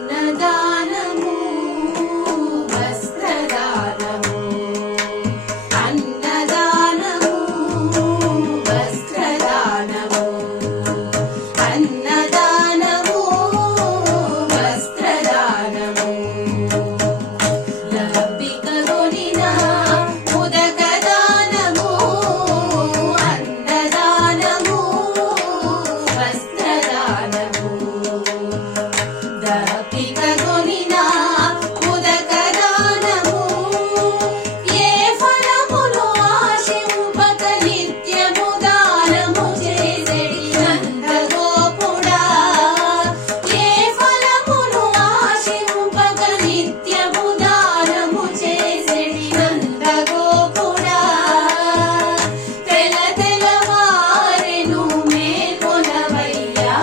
అన్నదానము వస్త్రదానము అన్నదానము వస్త్రదానము అన్నదానము వస్త్రదానము లబ్బికగొనిన ఉదకదానము అన్నదానము వస్త్రదానము దప్పికగొనిన ఉదకదానము ఏ ఫలమును ఆశింపక నిత్యము దానము చేసెడి నందగోపుడా ఏ ఫలమును ఆశింపక నిత్యము దానము చేసెడి నందగోపుడా తెల తెలవారెను మేల్కొనవయ్యా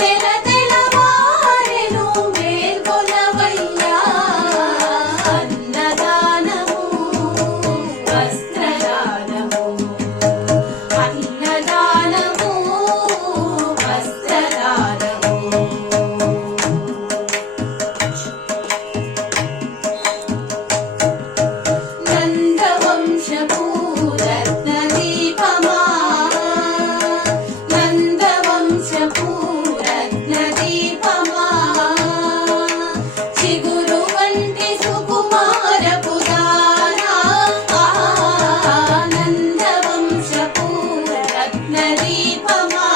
తెల తెలవారెను మేల్కొనవయ్యా అన్నదానము వస్త్రదానము అన్నదానము వస్త్రదానము నందవంశపు రత్నదీపమా నందవంశపు రత్నదీపమా చిగురు వంటి సుకుమారపు దానా నందవంశపు రత్నదీపమా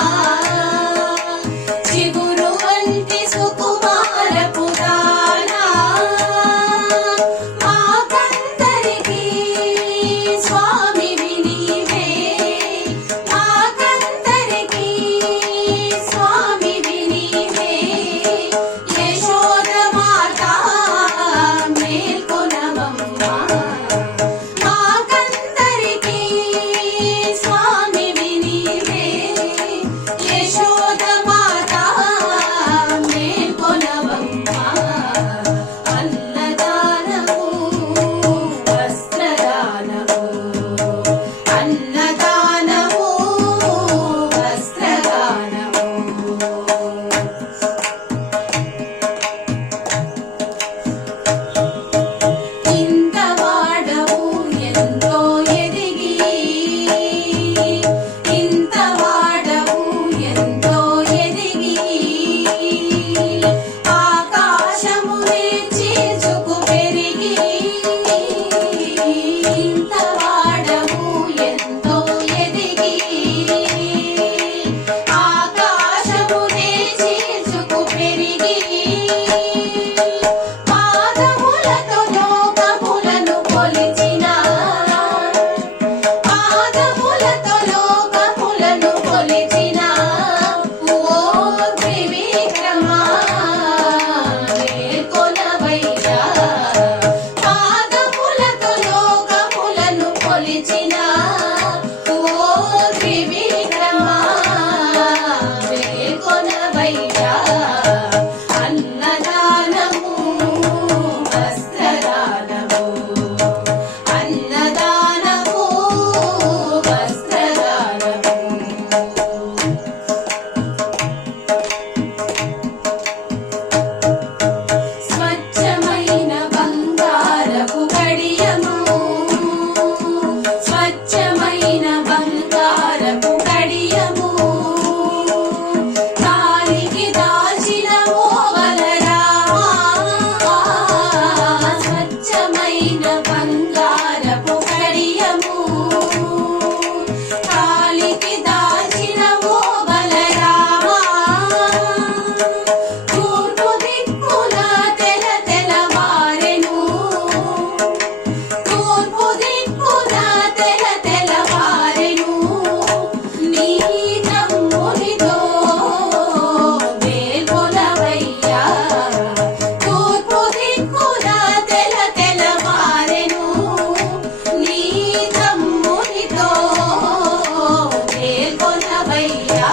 చిగురు వంటి సుకుమారపు దానా మాకందరికీ స్వామివి నీవే మాకందరికీ స్వామివి నీవే యశోదమాత మేల్కొనవమ్మా మాకందరికీ స్వామివి నీవే యశోదమాత మేల్కొనవమ్మా అన్నదానము వస్త్రదానము అన్నదానము వస్త్రదానము ఇంత వాడవు ఎంతో ఎదిగి ఇంత వాడవు ఎంతో ఎదిగి ఆకాశమునే చీల్చుకు పెరిగి ఇంత వాడవు ఎంతో ఎదిగి ఆకాశమునే చీల్చుకు పెరిగి పాదములతో లోకములను కొలిచిన పాదములతో లోకములను కొలిచిన ఓ త్రివిక్రమా మేల్కొనవయ్యా పాదములతో లోకములను కొలిచిన ఓ త్రివిక్రమా మేల్కొనవయ్యా అన్నదానము వస్త్రదానము అన్నదానము వస్త్రదానము స్వచ్ఛమైన బంగారపు కడియము స్వచ్ఛమైన బంగారపు కడియము కాలికి దాచిన మోవలరామా స్వచ్ఛమైన బంగారపు కడియము కాలికి దాచిన మోవలరామా తూర్పు దిక్కున తెల తెలవారెను తూర్పు దిక్కున తెల తెలవారెను నీ తమ్మునితో మేల్కొనవయ్యా తూర్పు దిక్కున తెల తెలవారెను నీ తమ్మునితో మేల్కొనవయ్యా